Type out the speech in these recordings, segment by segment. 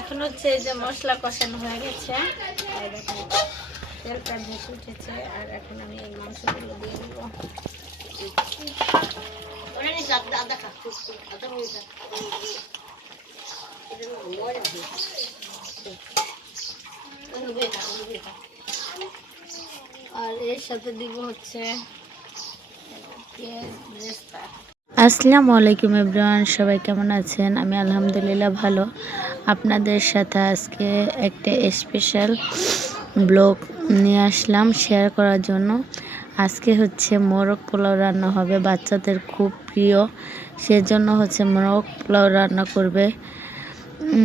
এখন হচ্ছে এই যে মশলা কষানো হয়ে গেছে, তেলটা ভেসে উঠেছে। আর এখন আমি এই মাংসগুলো দিয়ে দিব। আর এর সাথে দিব হচ্ছে পেঁয়াজ বেরেস্তা। আসসালামু আলাইকুম এভরিওয়ান, সবাই কেমন আছেন? আমি আলহামদুলিল্লাহ ভালো। আপনাদের সাথে আজকে একটা স্পেশাল ব্লগ নিয়ে আসলাম শেয়ার করার জন্য। আজকে হচ্ছে মোরগ পোলাও রান্না হবে, বাচ্চাদের খুব প্রিয়, সেজন্য হচ্ছে মোরগ পোলাও রান্না করবে।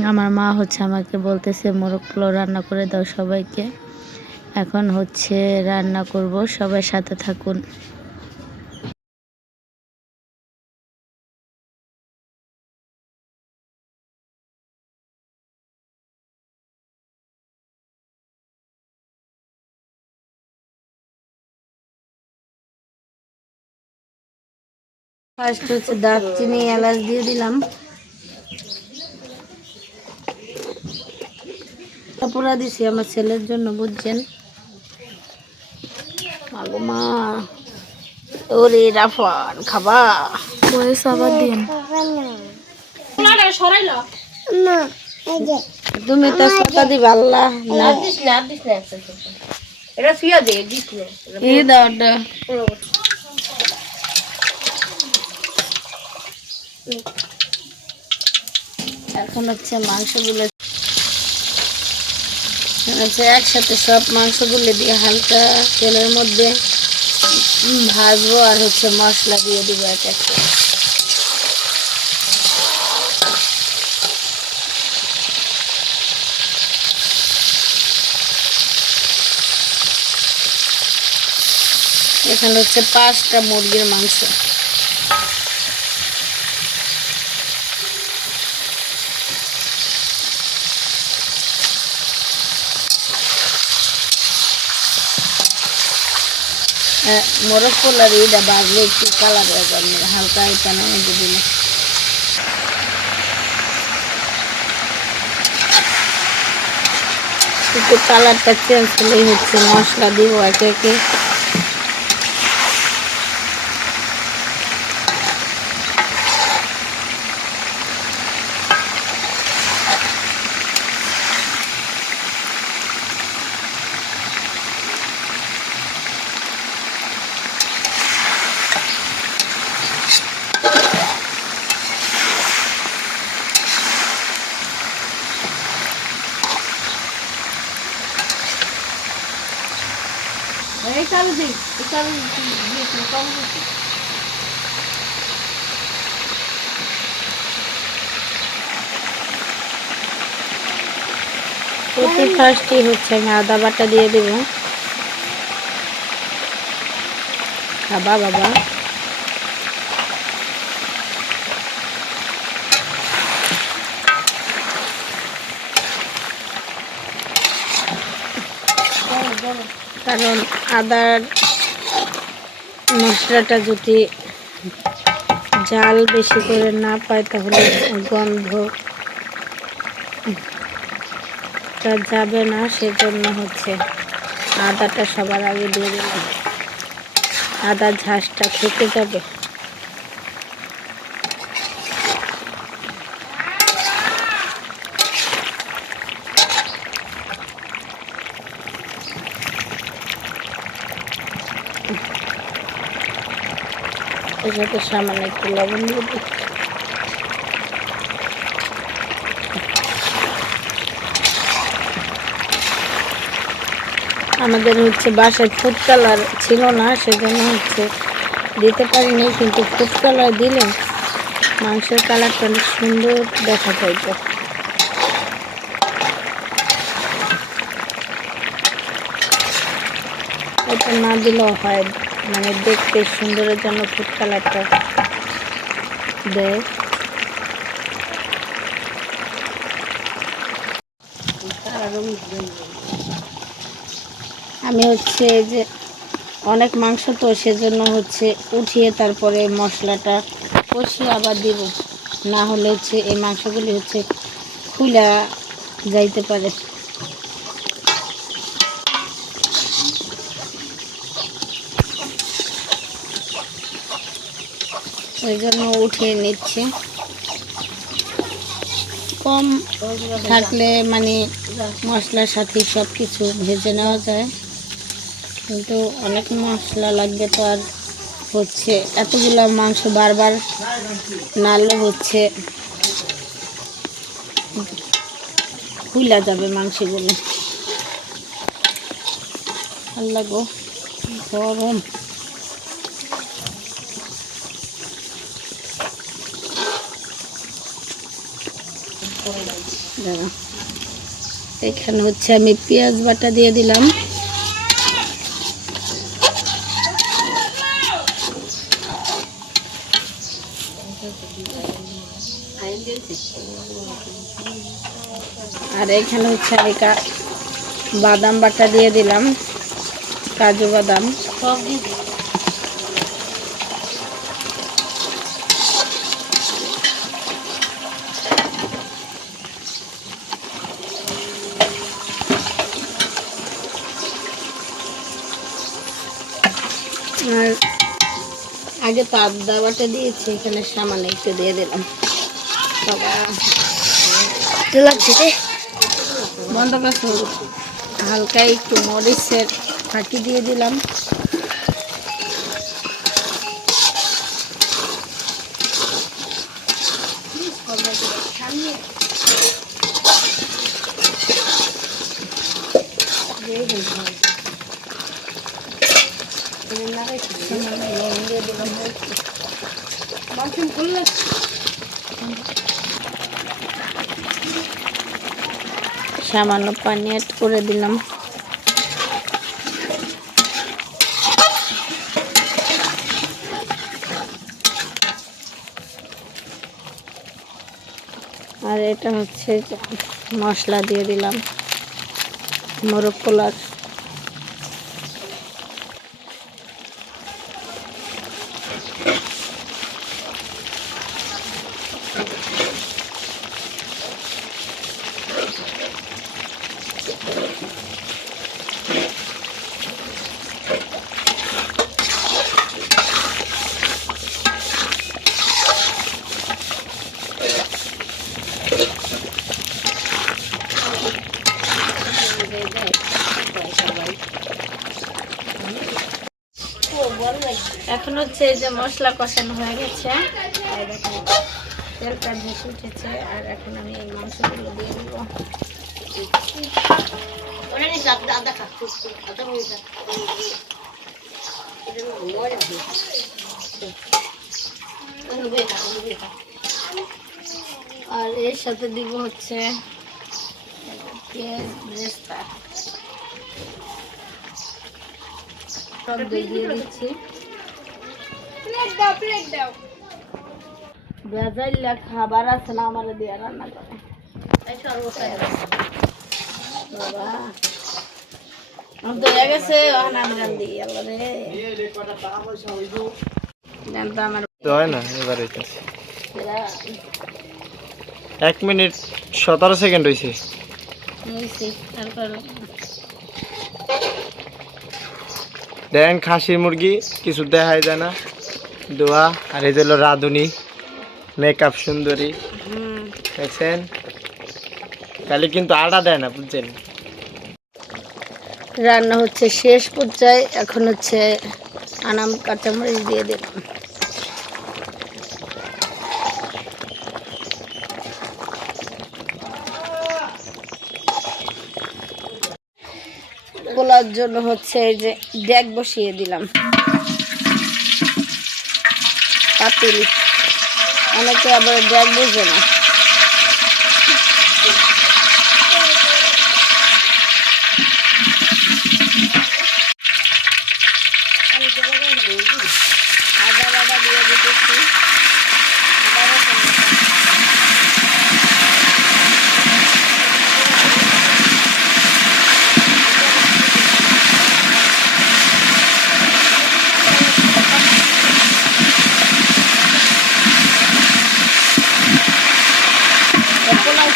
আমার মা হচ্ছে আমাকে বলতেছে মোরগ পোলাও রান্না করে দাও সবাইকে। এখন হচ্ছে রান্না করব, সবাই সাথে থাকুন। ফার্স্ট হচ্ছে দারচিনি এলাচ দিয়ে দিলাম। পুরা দিছি আমার ছেলের জন্য, বুঝছেন। মা ওরে রাফান খাবা বয়স আবার দিন তুমি তেজপাতা দিবা। আল্লাহ না এটা ফিয়া দে দিস না এই দাও দাও। এখন হচ্ছে মাংসগুলো একসাথে সব মাংসগুলো দিয়ে হালকা তেলের মধ্যে ভাজবো। আর হচ্ছে মশলা দিয়ে দিব এক এক করে। এখানে হচ্ছে 5টা মুরগির মাংস। মোরগ পোলার এটা বাজলে একটু কালার হয়ে যাবে, হালকা এটা নামে দিলে একটু কালারটা চেঞ্জ হলেই হচ্ছে মশলা দিব একে একে। প্রতি ফার্স্টই হচ্ছে আমি আদা বাটা দিয়ে দেব। বাবা বাবা কারণ আদার মশলাটা যদি জাল বেশি করে না পায় তাহলে গন্ধটা যাবে না, সেজন্য হচ্ছে আদাটা সবার আগে দিয়ে দিলাম। আদার ঝাঁসটা থেকে যাবে। এটাতে সামান্য একটু লবণ দিয়ে দিই। আমাদের হচ্ছে বাসায় ফুড কালার ছিল না, সেজন্য হচ্ছে দিতে পারিনি, কিন্তু ফুড কালার দিলে মাংসের কালারটা অনেক সুন্দর দেখা যাইত। এটা না দিলেও হয়, মানে দেখতে সুন্দরের জন্য ফুড কালারটা দেয়। আমি হচ্ছে যে অনেক মাংস তো, সেজন্য হচ্ছে উঠিয়ে তারপরে মশলাটা কষিয়ে আবার দিব, না হলে হচ্ছে এই মাংসগুলি হচ্ছে খুলা যাইতে পারে। ওই জন্য উঠিয়ে নিচ্ছে। কম থাকলে মানে মশলার সাথে সব কিছু ভেজে নেওয়া যায়, কিন্তু অনেক মশলা লাগবে তো আর হচ্ছে এতগুলো মাংস বারবার নাড়লে হচ্ছে খুইলা যাবে মাংসগুলো। আল্লাহ গো গরম। এখানে হচ্ছে আমি পেঁয়াজ বাটা দিয়ে দিলাম। আর এখানে হচ্ছে আমি বাদাম বাটা দিয়ে দিলাম, কাজু বাদাম। আর আগে তো আদা বাটা দিয়েছি, এখানে সামান্য একটু দিয়ে দিলাম। বন্ধ করতে হালকা একটু মরিচের ফাঁকি দিয়ে দিলাম। সামান্য পানি অ্যাড করে দিলাম। আর এটা হচ্ছে মশলা দিয়ে দিলাম মোরগ পোলার। এখন হচ্ছে এই যে মশলা কষানো হয়ে গেছে, তেলটা ভেসে উঠেছে। আর এখন আমি এই মাংসগুলো দিয়ে দিব। আর এর সাথে দিব হচ্ছে পেঁয়াজ বেরেস্তা, সব দিয়ে দিচ্ছি। বেজাইলা খাবার আছে না আমার দিয়ে রান্না করে বাবা। আমার তো হয়ে গেছে রান্ধি আমার 1 মিনিট 17 সেকেন্ড হয়েছে। দেখেন খাসির মুরগি কিছু দেখাই যায় না, দোয়া। আর এই হলো রাঁধুনি, মেকআপ সুন্দরী, দেখছেন? খালি কিন্তু আটা দেয় না, বুঝছেন? রান্না হচ্ছে শেষ পর্যায়ে। এখন হচ্ছে আনাম কাঁচামরিচ দিয়ে দিলাম। পোলার জন্য হচ্ছে এই যে ডেক বসিয়ে দিলাম, পাতিল। অনেকে আবার ডেক বোঝে না। আদা বাদা দিয়ে দিতেছি, আদা রসুন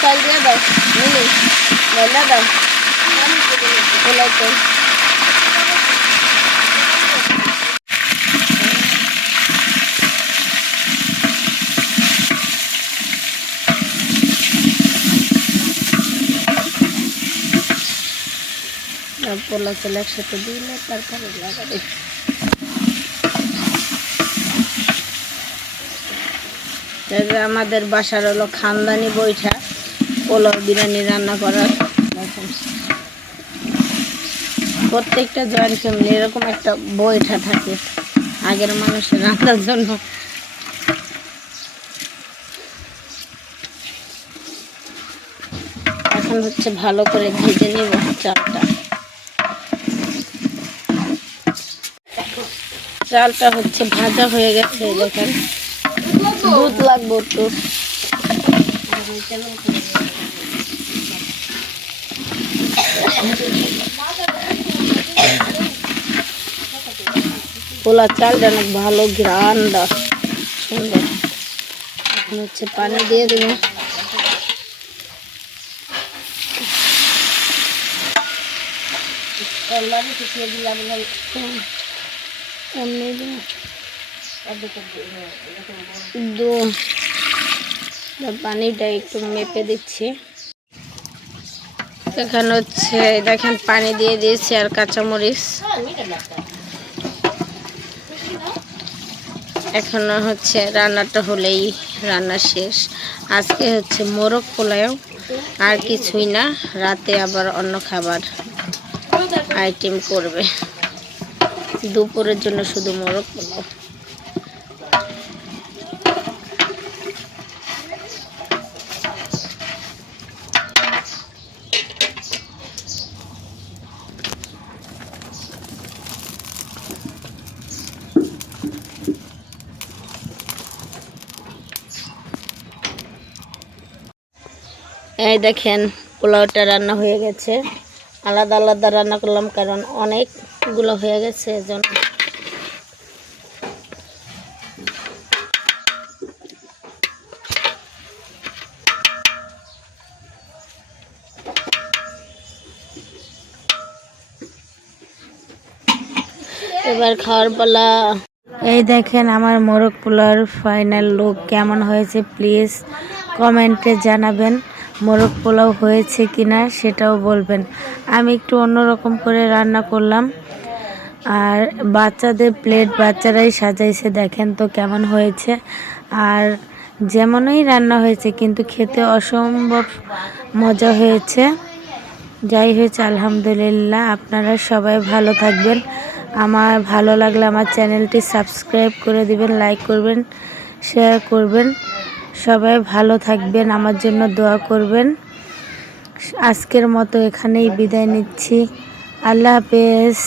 চাল দিয়ে দাও, মিলি বলে দাও পোলাও চাল। পোলাও চাল একসাথে দিলে তারপরে লাগাবে। আমাদের বাসার হলো খানদানি বৈঠা পোলাও বিরিয়ানি রান্না করার। প্রত্যেকটা জয়েন্ট ফ্যামিলি এরকম একটা বৈঠা থাকে আগের মানুষের রান্নার জন্য। এখন হচ্ছে ভালো করে ভেজে নিব চালটা। চালটা হচ্ছে ভাজা হয়ে গেছে, দেখেন দুধ লাগবে একটু। পোলা চালটা অনেক ভালো গ্রান্ডা সুন্দর। এখন হচ্ছে পানি দিয়ে দেব। পানিটা একটু মেপে দিচ্ছি। এখানে হচ্ছে দেখেন পানি দিয়ে দিয়েছি আর কাঁচামরিচ। এখনো হচ্ছে রান্নাটা হলেই রান্না শেষ। আজকে হচ্ছে মোরগ পোলাও, আর কিছুই না। রাতে আবার অন্য খাবার আইটেম করবে, দুপুরের জন্য শুধু মোরগ পোলাও। এই দেখেন পোলাওটা রান্না হয়ে গেছে। আলাদা আলাদা রান্না করলাম কারণ অনেকগুলো হয়ে গেছে এজন্য। এবার খাওয়ার পালা। এই দেখেন আমার মোরগ পোলাওর ফাইনাল লুক কেমন হয়েছে, প্লিজ কমেন্টে জানাবেন। মোরগ পোলাও হয়েছে কিনা সেটাও বলবেন। আমি একটু অন্যরকম করে রান্না করলাম, আর বাচ্চাদের প্লেট বাচ্চারাই সাজাইছে, দেখেন তো কেমন হয়েছে। আর যেমনই রান্না হয়েছে কিন্তু খেতে অসম্ভব মজা হয়েছে। যাই হয়েছে আলহামদুলিল্লাহ। আপনারা সবাই ভালো থাকবেন। আমার ভালো লাগলে আমার চ্যানেলটি সাবস্ক্রাইব করে দিবেন, লাইক করবেন, শেয়ার করবেন। সবাই ভালো থাকবেন, আমার জন্য দোয়া করবেন। আজকের মতো এখানেই বিদায় নিচ্ছি। আল্লাহ হাফেজ।